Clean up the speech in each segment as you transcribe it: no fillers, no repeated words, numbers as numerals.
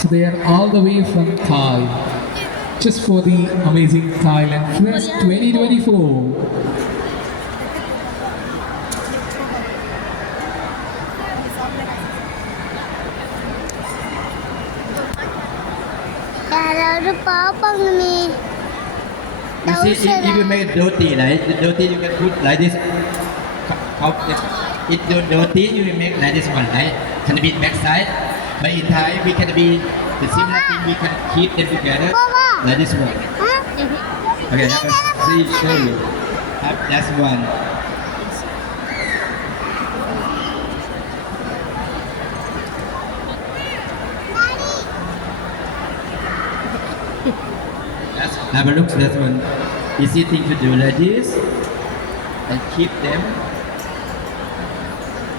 So they are all the way from Thai, just for the amazing Thailand Fest 2024. யாராவது பாப்பாங்க நீ You see, if you make dhoti, right? The dhoti you can put like this. If the dhoti you will make like this one, right? Can be back side. But in Thai, we can be the similar thing. We can keep them together like this one. Okay, let me see, show you. That's one. Have a look. That's one easy thing to do like this, and keep them.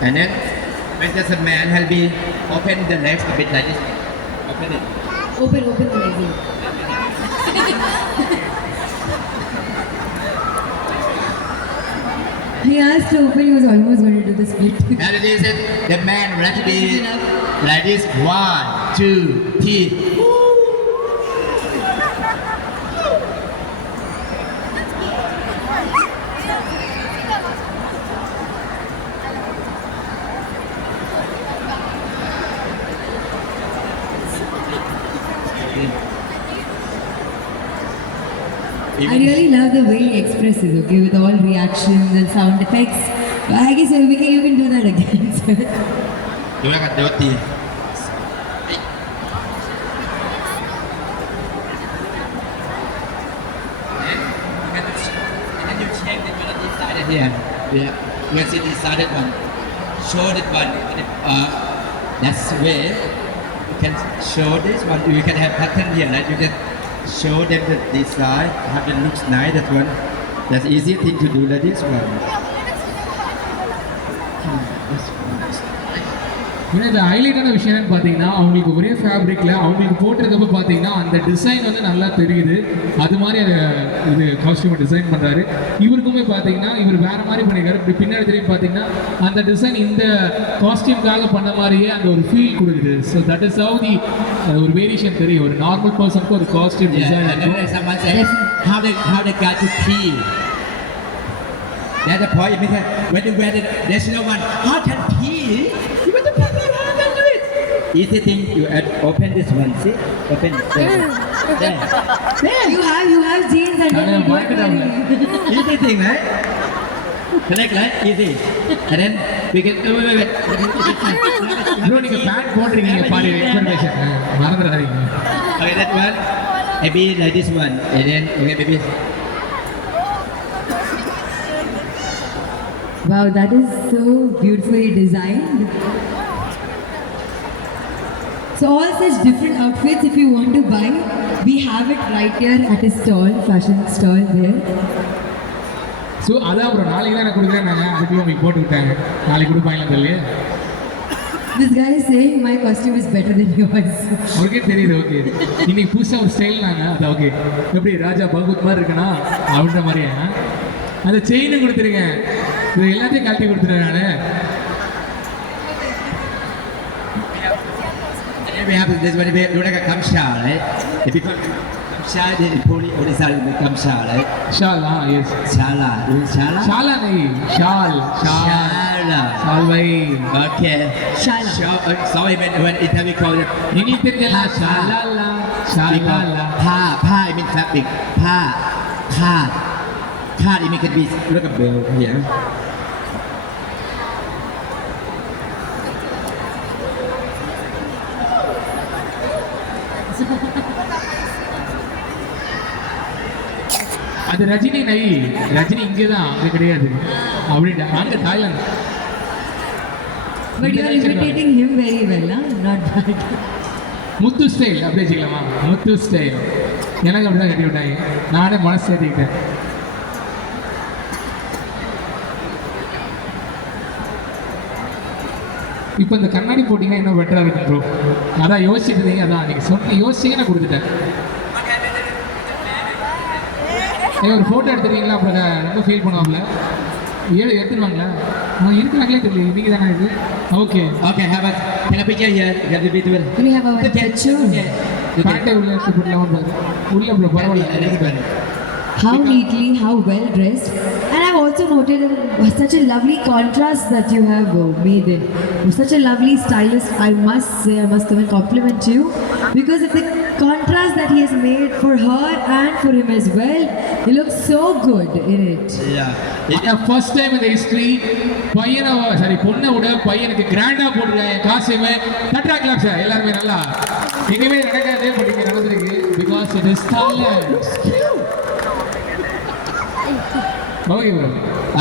And then when there's a man, he'll be open the legs a bit like this. Open it. Open the legs. He asked to open, he was almost going to do the split. And it is it. The man will have to be like this. 1, 2, 3. I really love the way he expresses, okay, with all reactions and sound effects. I guess you can do that again, sir. Do like a dirty. And then you check the melody decided here. Yeah, you can see decided one. Show that one. That's way. You can show this one. You can have pattern here, right? You can show them the design, have it looks nice. That one. That's easy thing to do like this one. ஏன்னா இந்த ஹைலைட்டான விஷயம் என்னன்னு பார்த்தீங்கன்னா அவங்களுக்கு ஒரே ஃபேப்ரிக்கில் அவங்களுக்கு போட்டிருக்கப்ப பார்த்தீங்கன்னா அந்த டிசைன் வந்து நல்லா தெரியுது. அது மாதிரி அதை இது காஸ்டியூமை டிசைன் பண்ணுறாரு. இவருக்குமே பார்த்தீங்கன்னா இவர் வேறு மாதிரி பண்ணியிருக்காரு. இப்படி பின்னாடி திரும்பி பார்த்தீங்கன்னா அந்த டிசைன் இந்த காஸ்டியூம்காக பண்ண மாதிரியே அந்த ஒரு ஃபீல் கொடுக்குது. ஸோ தட் இஸ் ஹவ் தி ஒரு வேரியேஷன் தெரியும். ஒரு நார்மல் பர்சனுக்கு ஒரு costume design Someone said, how they got to pee. That's the point. Because when you wear it, there's no one. How can pee? You got to pee. How can do it? Easy thing. You open this one. See? Open it. There. You have jeans and Easy thing, right? Correct, right? Easy. And then we can. Wait. Bro நீங்கள் பேண்ட் போட்டிருக்கீங்க பாரு இன்ஃபர்மேஷன் மறந்துடாதீங்க. Okay, that one. Maybe like this one. And then okay, maybe. Wow, that is so beautifully designed. So all such different outfits, if you want to buy, we have it right here at a stall, fashion stall there. So அதான் ப்ரோ நாளைக்கு தான் நான் கொடுக்குறேன். நாங்கள் அதுக்குள்ளே உங்களுக்கு போட்டு விட்டாங்க. நாளைக்கு கொடுப்பாங்களா தெரியல. This guy is saying my costume is better than yours. Okay தெரியுது. ஓகே இன்னைக்கு புதுசாக ஒரு ஸ்டைல் நாங்கள் அது ஓகே எப்படி ராஜா பகவத் மாதிரி இருக்குன்னா அப்படின்ற மாதிரியா அந்த செயினும் கொடுத்துருங்க. இது எல்லாத்தையும் கழட்டி கொடுத்துருவேன் நான். We have this one. We do like a kamsha, right? If you come kamsha, then poli odisha will kamsha, right? Shala எஸ் Shala, do shala? ஷாலா நெய் ஷால் ஷால் Shala. ஷால் வை Okay. Shala. Sorry, when interview called it. எங்களுக்கு தெரியல ஷாலா Shala Pa, I mean fabric. Card. It can be look at bell here. அது ரஜினி நை ரஜினி இங்கே தான் அங்கே கிடையாது அப்படின்ட்டு அங்கே Thailand. But you are imitating him very well, huh? Not bad. முத்து ஸ்டைல் அப்படியே வச்சுக்கலாமா? முத்து ஸ்டைல் எனக்கு அப்படி தான் கட்டி விட்டாங்க. நானே மனசு சேர்த்துக்கிட்டேன். இப்போ இந்த கண்ணாடி போட்டிங்கன்னா இன்னும் பெட்டராக இருக்கும் ப்ரோ. அதான் யோசிச்சுட்டு இருந்தீங்க. அதான் நீங்கள் சொன்ன யோசிச்சிங்க நான் கொடுத்துட்டேன். ஒரு ஃபோட்டோ எடுத்துருக்கீங்களா? அப்புறம் ரொம்ப ஃபீல் பண்ணுவாங்களே. எடுத்துருவாங்களா? இருக்கிறாங்களே தெரியல நீங்க தானே இது okay Okay, have a can I picture here? Can we do it? Can we have our Okay. picture? Okay. பேண்டை உள்ள எடுத்து போடலாம் பாரு உள்ள ப்ரோ பரவாயில்ல How neatly, how well dressed. And I've also noted such a lovely contrast that you have made it. You're such a lovely stylist, I must say, I must come and compliment you. Because of the contrast that he has made for her and for him as well, he looks so good in it. Yeah. First time இந்த ஹிஸ்டரி பையனை சாரி பொண்ணை விட பையனுக்கு கிராண்டா போட்டிருக்காங்க காசுமே தட்ரா clap sir எல்லாருமே நல்லா இனிமே நடக்காதே படிக்க நடந்திருக்கு because it is talent okay bro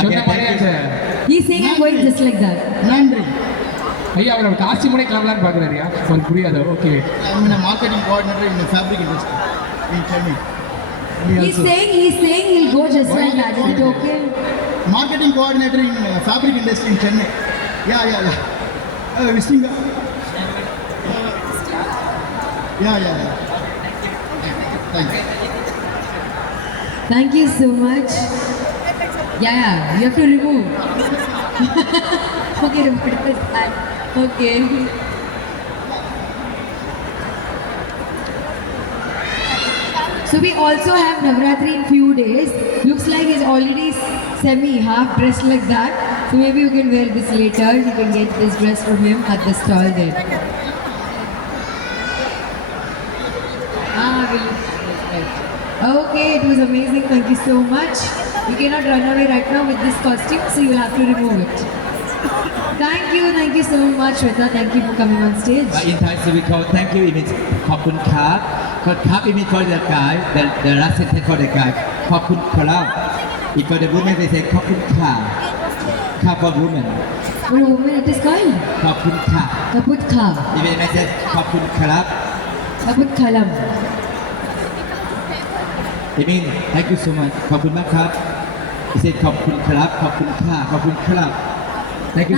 சொன்ன மாதிரியா sir He's saying I'm going just like that. நன்றி. ஐயா அவரோட காசு கூட கிளம்பலான்னு பார்க்குறாருயா உங்களுக்கு புரியாது okay I'm in a marketing coordinator in the fabric industry in Chennai. He's saying he'll go just like that. Is it okay? Marketing coordinator in fabric industry in Chennai. Yeah. Visiting. Yeah. Thank you. Thank you so much. Yeah, you have to remove. Okay, remove this hand. Okay. So we also have Navratri in few days. Looks like he's already half dressed like that. So maybe you can wear this later. You can get this dress from him at the stall there. Okay, it was amazing. Thank you so much. You cannot run away right now with this costume, so you'll have to remove it. Thank you so much, Shweta. Thank you for coming on stage. In Thai, so we call thank you. It means Khopun Kap. Kap it means for the guy. The last sentence for the guy. Khopun Krab. If for the woman, they say Khopun Ka. Ka for woman. For a woman, it is called Khopun Ka. Kaput Kha. Even I said Khopun Krab. Kaput Khalam. It means thank you so much. Khopun Mak Kap. It said Khopun Krab. Khopun Ka. Khopun Krab. Thank you.